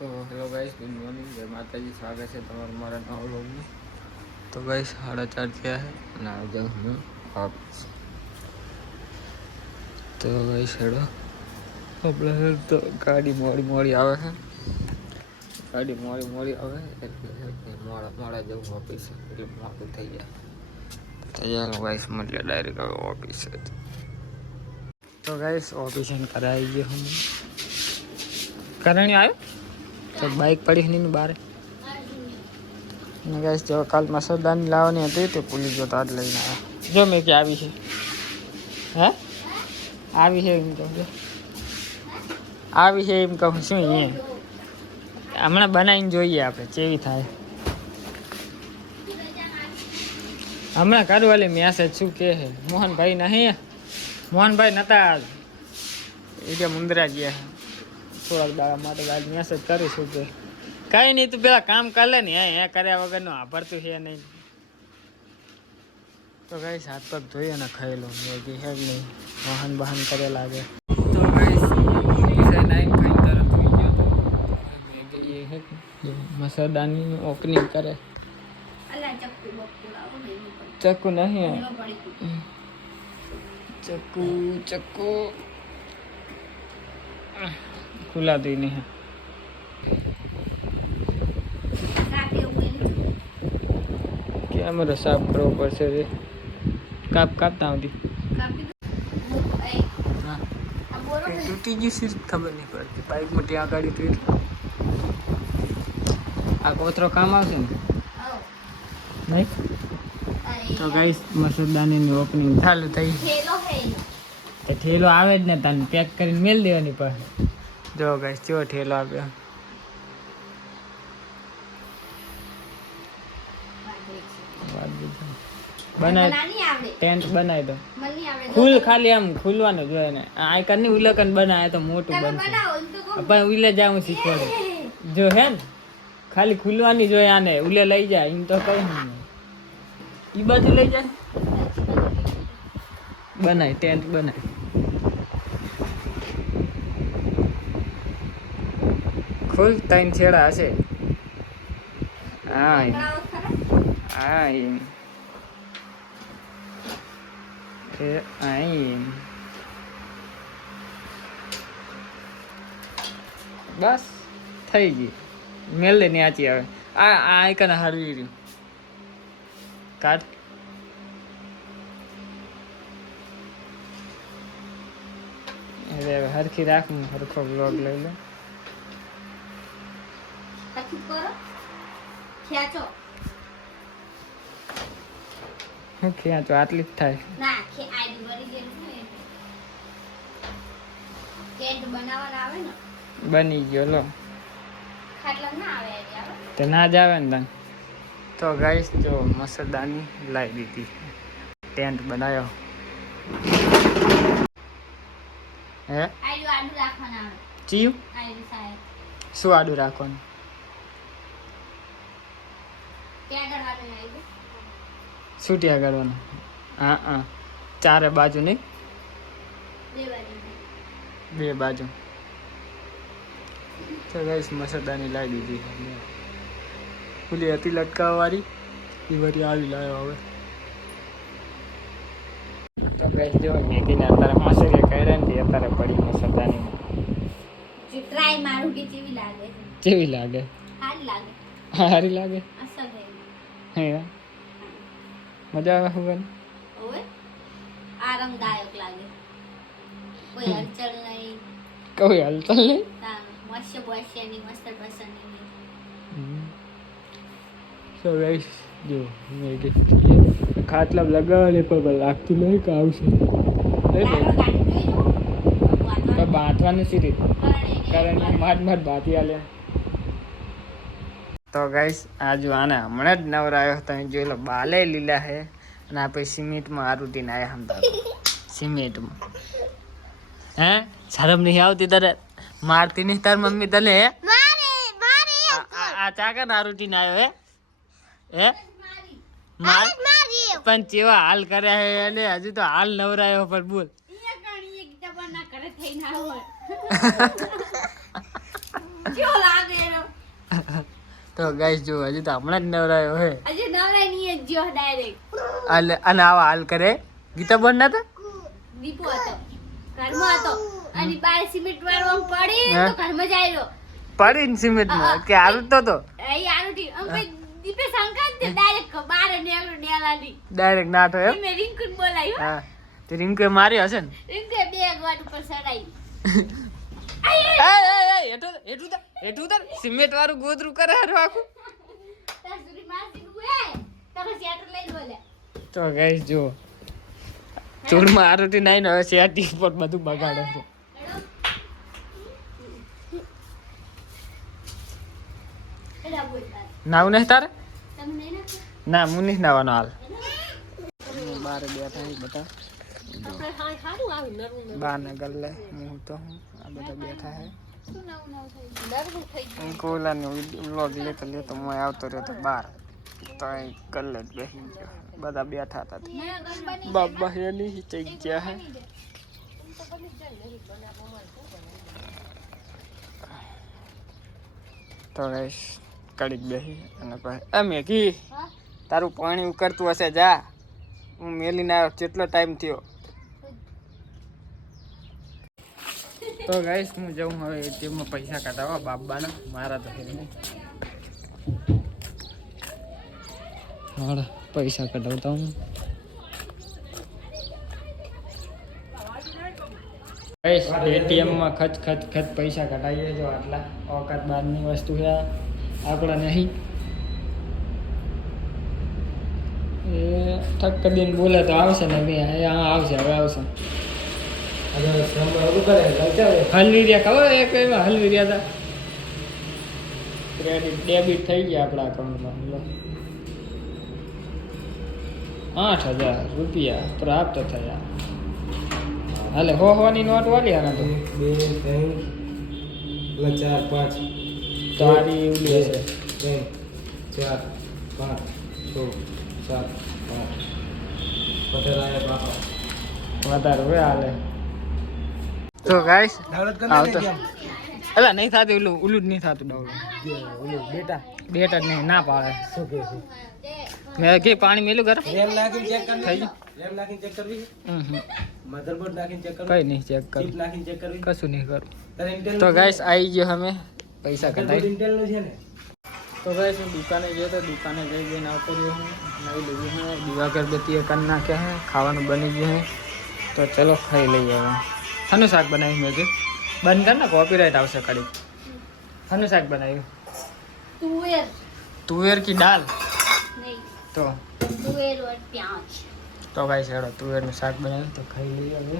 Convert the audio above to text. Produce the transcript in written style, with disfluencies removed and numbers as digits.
તો hello guys, good morning, જય માતાજી. સ્વાગત છે તમારું મારા નવા વ્લોગમાં. તો ગાઈસ 4:30 થયા છે અને આજે હું ઓફિસ. તો ગાઈસ હેડો આપણે તો ગાડી મોડી આવે છે. ગાડી મોડી આવે એટલે મોડા જવું ઓફિસ એટલે મોડું થઈ જાય. તો ચાલો ગાઈસ મળીએ ડાયરેક્ટ હવે ઓફિસ. તો ગાઈસ ઓફિસ કરાવી ગયો હું. કરણી આવ્યો તો બાઇક પડી નહીં બહાર. અને ગાઈસ જો કાલ મસરદાની લાવવાની હતી તે ભૂલી ગયો તો આજ લઈને આવ્યા. જો મેં કે આવી છે, હે આવી છે એમ કહું, આવી છે એમ કહું શું અહીંયા હમણાં બનાવીને જોઈએ આપણે કેવી થાય. હમણાં કરું એટલે મેસેજ શું કહે છે મોહનભાઈ નહીં, મોહનભાઈ નતા આજ એ મુંદરા ગયા થોડાક દાડા માટે આજ મેસેજ કરીશું કે કઈ નહીં તું પેલા કામ કર લે ને હે કર્યા વગરનું વાપરતું છે નહીં. તો ગાઈસ હાથ પગ ધોઈ અને ખાઈ લો મેગી હે જ નહીં, વાહન બહાન કરે લાગે. તો ગાઈસ નાઈન ખાઈને તરત થઈ ગયો તો મેગી હે મસરદાની ઓપનિંગ કરે. ચક્કુ નહીં, ચક્કુ ખુલાતી નહીં. કેમેરો સાફ કરવો પડશે રે. કાપતા આવતી તૂટી ગઈ સિર્ફ ખબર નહીં પડતી. બાઇકમાં ત્યાં ગાડી તો આ કોતરો કામ આવશે ને નહીં. તો ગાઈસ મસરદાની ઓપનિંગ ચાલુ થઈ. તો ઠેલો આવે જ ને તને પેક કરીને મેલ દેવાની પાસે. જો ગાઈસ કેવો ઠેલો આપ્યો. ટેન્ટ બનાવી દો ખુલ, ખાલી આમ ખુલવાનું જોઈએ ને. આ કરની ઉલકન બનાવે તો મોટું બનશે પણ ઉલે જાવ શીખવાડે જો હે ને ખાલી ખુલવાની જોઈએ. આને ઉલે લઈ જાય એમ તો કઈ નહીં, ઈ બાજુ લઈ જાય બનાય ટેન્ટ બનાય. ખુલ ત્રણ છેડા હશે. હા હા એમ બસ થઈ ગઈ. મેલ દે ન્યાચી આવે આ આઈકન હરવી રહ્યું કાઢ. એટલે હરખી રાખ, હરખો બ્લોગ લઈ લો. ખેંચો આટલી જ થાય. બની ગયો લો તો ના જ આવે ને તને. તો ગાઈસ જો મસરદાની લાવી દીધી, ટેન્ટ બનાવ્યો. હે ચીયું શું આડું રાખવાનું? શું ત્યાં કરવાનું? હા ચારે બાજુ નહીં, બે બાજુ. તો ગાઈસ મસરદાની લાવી દીધી. પેલી હતી લટકાવવાળી એ બધી આવી લાવ્યો હવે. તો ગાઈસ જો મેગીને અત્યારે મસરીએ કર્યા ને અત્યારે પડી મસરદાની. ટ્રાય મારું કે કેવી લાગે? કેવી લાગે? સારી લાગે. હે મજા આવે ખબર? ઓય આરામદાયક લાગે. કોઈ હલચલ નહીં. કોઈ હલચલ નહીં. મસ્ત બસની મસ્ત પસંદની. સો ગાઈસ જો મેગી ખાટલા લગાવલે પર લાગતું નહીં કે આવશે. તો બાંધવાનું સી રીતે કારણ માટ બાંધી આલે. તો ગાઈસ આ જો આને હમણાં જ નવરાયો હતો જોઈ લો. બાલે લીલા હે અને આપણે સિમેન્ટમાં આરુટીને આવ્યા હમતા સિમેન્ટમાં. હે શરમ નહીં આવતી તારે? મારતી નહીં તાર મમ્મી તને? હે આ ચાકા આરુટીને આવ્યો હે પણ કેવા હાલ કર્યા હે એને હજુ તો હાલ નવરાયો પણ બોલ. કેવો લાગે તો ગાઈસ જો હજી તો હમણાં જ નવરાયો હે આજે નવરાય ની જ જો ડાયરેક્ટ અને આવા હાલ કરે ગીતા બોલ ના તો દીપો હતો ઘરમાં હતો અને બાર સિમેન્ટ વાળો પડી હા. તો ઘરમાં જ આવ્યો પડીને સિમેન્ટ માં કે હારું તો એ આરુટી અમે દીપે સંકાત તે ડાયરેક્ટ બાર નેગરો ડેલાની ડાયરેક્ટ નાઠો એમ મે રિંકુન બોલાયો હા તે રીંકે મારી હશે ને રિંકે બે ગવાટ ઉપર ચડાઈ એટલું તાર સિમેન્ટ વાળું ગોદરું કરે હારું આખું તાર સુરી માસી ગુએ તમે શેટર લઈ બોલે તો ગાઈસ જો ચૂડમાં આરોટી નાઈ ને હવે શેટી પર બધું બગાડે છે એડા બોલ તાર નાવું નહીં તારે તમે નહીં નાખો ના હું નહીં નાવાનો હાલ બારે બેઠા છે બધા આપણે ખાડું આવી નરવું બાર ને ગલ્લે હું તો આ બધા બેઠા છે શું નવું નરવું થઈ હું કોલાનો વ્લોગ લેતો હું આવતો રહ્યો તો બાર તો અહીં ગલ્લે જ બેસી ગયો બધા બેઠા હતા ગયું બાબા એની ચઈ ગયા હે તો ગાઈસ કડીક બેસી અને પછી અમે કી તારું પાણી ઉકળતું હશે જા હું મેલીને આવ્યો કેટલો ટાઈમ થયો તો ગાઈસ હું જાઉં હવે એટીએમમાં પૈસા કાઢાવા બાબાના મારા તો છે નહીં હાડા પૈસા કઢાવતા હું ગાઈસ એટીએમમાં ખચ પૈસા કઢાવીએ જો આટલા ઓકાત બહારની વસ્તુ છે આપણા નહીં એ ઠક કરીને બોલે તો આવશે ને બી હા આવશે હવે આવશે હલવી રહ્યા ખબર એક હલવી રહ્યા હતા ક્રેડિટ ડેબિટ થઈ ગયા આપણા અકાઉન્ટમાં 8,000 રૂપિયા પ્રાપ્ત થયા હાલે હોવાની નોટ વાલી આના તો 2 3 4 5 તારી ઉલી હશે 3 4 5 6 7 8 પટેલાએ બાપા વધારે હોય હાલે તો ગાઈસ ડાઉનલોડ આવતો કરી અલા નહીં થતું ઓલું જ નહીં થતું ડાઉનલોડ ઓલું બેટા ડેટ જ નહીં ના પાડે શું કહે છે મેં કે પાણી મેલું ઘર રેમ નાખીને ચેક થઈ કરવી ગયું? રેમ નાખીને ચેક કરવી હમ મધરબોર્ડ નાખીને ચેક કરવી કઈ નહીં ચેક ચિપ કર નાખીને ચેક કરવી કશું નહીં કરું તારે ઇન્ટેલ તો ગાઈસ આવી ગયો અમે પૈસા મધરબોર્ડ કઢાઈ ઇન્ટેલ નું છે ને તો ગાઈસ હું દુકાને ગયો તો દુકાને જઈને આવતો રહ્યો હું નવી લીધી હે દીવા અગરબત્તી કરી નાખે હે ખાવાનું બની ગયું હે તો ચલો ખાઈ લઈએ હવે શાનું શાક બનાવ્યું મેં કીધું બંધ કર ને કોપીરાઇટ આવશે ખાલી શાનું શાક બનાવ્યું तुवेर તુવેર કી દાલ नहीं તો तुवेर और प्याज તો ગાઈસ હેડો તુવેરનું શાક બનાવ્યું તો ખાઈ લઈએ હવે